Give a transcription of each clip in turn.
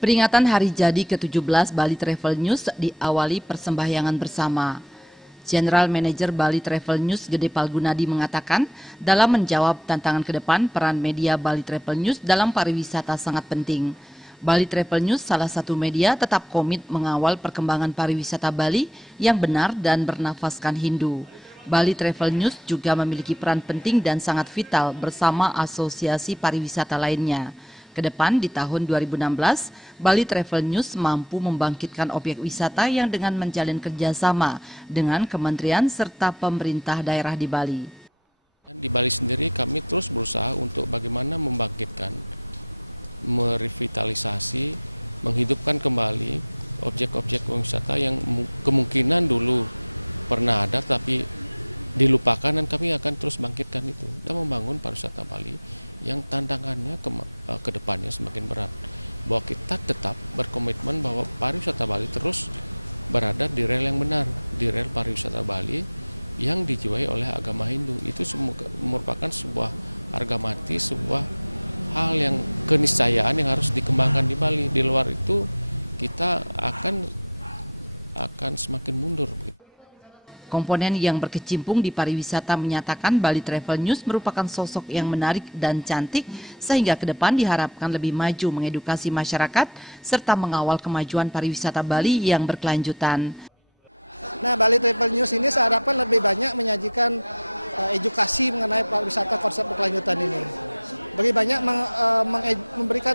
Peringatan Hari Jadi ke-17 Bali Travel News diawali persembahyangan bersama. General Manager Bali Travel News Gede Palgunadi mengatakan, dalam menjawab tantangan ke depan, peran media Bali Travel News dalam pariwisata sangat penting. Bali Travel News, salah satu media, tetap komit mengawal perkembangan pariwisata Bali yang benar dan bernafaskan Hindu. Bali Travel News juga memiliki peran penting dan sangat vital bersama asosiasi pariwisata lainnya. Kedepan di tahun 2016, Bali Travel News mampu membangkitkan objek wisata yang dengan menjalin kerjasama dengan kementerian serta pemerintah daerah di Bali. Di Bali sendiri kami terus berusaha untuk bagaimana membangkitkan, merevitalisasi, menghidupkan kembali objek-objek wisata yang kemungkinan dulu pernah ada tapi dilupakan, dan kami akan terus bangkitkan itu dan membangun pariwisata Bali yang tantangannya ke depannya semakin berat. Bahwa kita tetap berkomitmen bahwa pariwisata Bali terus berada di rel yang benar, di rel pariwisata Bali yang dijiwai oleh agama Hindu. Itu merupakan sebuah harga mati, sebuah hal yang keniscayaan yang harus dikembangkan di Bali. Di luar itu kita akan semakin mundur. Komponen yang berkecimpung di pariwisata menyatakan Bali Travel News merupakan sosok yang menarik dan cantik sehingga ke depan diharapkan lebih maju mengedukasi masyarakat serta mengawal kemajuan pariwisata Bali yang berkelanjutan. Nah, Bali Travel News ini saya harapkan lebih banyak menyajikan edukasi mengenai pariwisata konsep berkelanjutan ini. Lebih banyak memberikan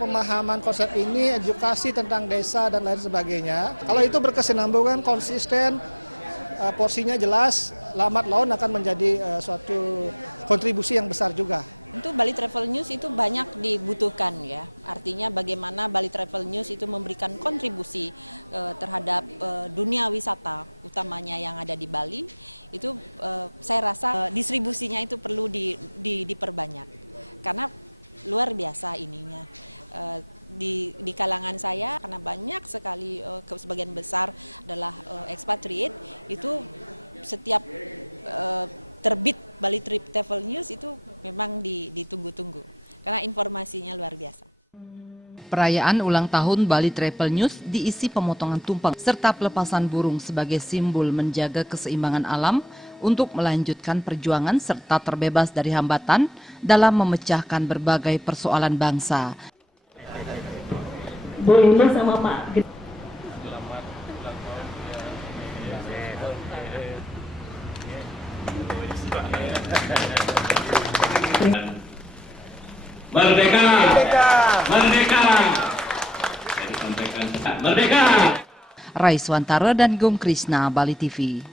pemahaman konsep ini, edukasi tentang desa dan lain sebagainya. Kalau itu berkesinambungan, konsisten, porsinya jelas, lambat laun akan menjadi suatu kontribusi yang besar juga. Untuk Bali Travel News itu banyak dibutuhkan ya. Artinya bagaimana Bali Travel News itu memberikan kontribusi terhadap dunia wisata utamanya yang ada di Bali. Itu saya rasa distribusinya itu perlu diperbanyak. Karena luar biasa ininya. Di kalangan saya, karena banyak sekali sebagian besar adalah expatriate, itu setiap terbit Bali Travel News itu memang ditunggu-tunggu karena informasinya luar biasa. Perayaan ulang tahun Bali Travel News diisi pemotongan tumpeng serta pelepasan burung sebagai simbol menjaga keseimbangan alam untuk melanjutkan perjuangan serta terbebas dari hambatan dalam memecahkan berbagai persoalan bangsa. Bu Yuna sama Pak Merdeka! Merdeka! Saya disampaikan Merdeka! Raiswantara dan Gung Krishna, Bali TV.